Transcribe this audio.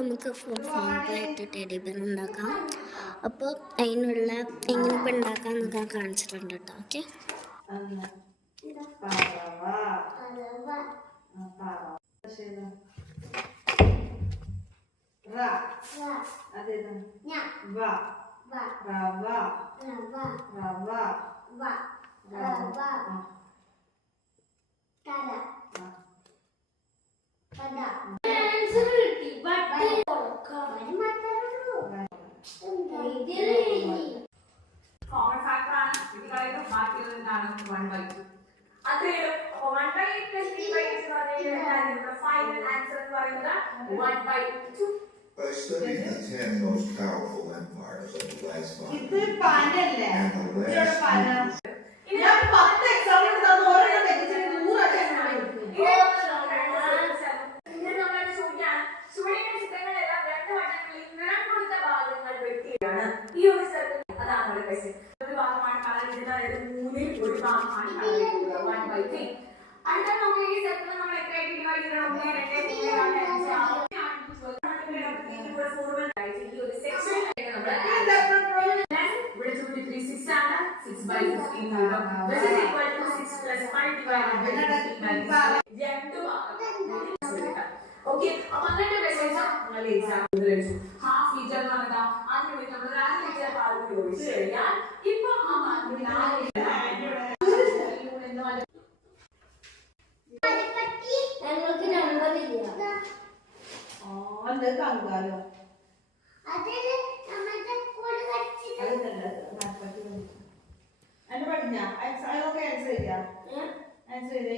നമുക്ക് ഫോണിലായിട്ട് teddy bear ഉണ്ടാക്കാം. അപ്പോൾ അതിനുള്ള എങ്ങനെ ഇപ്പം ഉണ്ടാക്കാമെന്നൊക്കെ കാണിച്ചിട്ടുണ്ട് കേട്ടോ. ഓക്കെ, കോമൺ ഫാക്ടർ ആണ് ഇതികളൊക്കെ ബാക്കിയുള്ളത് എന്താണ് 1/2. അത്രയും 1/8 + 3/8 എന്ന് പറയുന്നത് ഫൈനൽ ആൻസർ എന്ന് പറയുന്നത് 1/2. By studying the 10 most powerful empires of the last 5 ഇത് പാനല്ലേ and the last ഞാൻ 10 എക്സാം എടുത്താൽ ഓരോന്നും തെറ്റിച്ചിട്ട് 100 അക്ഷരം ഈ ഒരു അതാണ് നമ്മുടെ ക്വസ്റ്റ്യൻ. ഒരു ഭാഗമാണ് കളർ ചെയ്തത്, അതായത് 3-ൽ 1 ഭാഗമാണ് കളർ ചെയ്തത് 1/3. അടുത്ത നമുക്ക് ഈ സെറ്റിൽ നമ്മൾ എത്രയായിട്ട് ഡിവൈഡ് ചെയ്യണം? 1 2 3 4 5 6 ഈ ഒരു സെക്ഷൻ നമ്മൾ ഇവിടെ 2 3 6 ആണ്. 6/15 കിട്ടും. This is equal to 6 + 5 divided by 15. രണ്ട് ഭാഗം. ഓക്കെ, അപ്പോൾ അങ്ങനെ മെസ്സേജ് നമ്മൾ എക്സാം എഴുതി. ഹാഫ് മീറ്റർ എന്ന് പറഞ്ഞാൽ 5 മീറ്റർ നമ്മൾ 4 മീറ്റർ പാർട്ട് ഒഴിച്ച് കഴിഞ്ഞാൽ ഇപ്പോൾ ആ പാർട്ട് 4 ഞങ്ങൾക്ക് നമ്പർ ഇല്ല. കങ്കാലോ എന്നെ പഠിഞ്ഞ അതൊക്കെ ആൻസർ ചെയ്യാ ആൻസർ ചെയ്തേ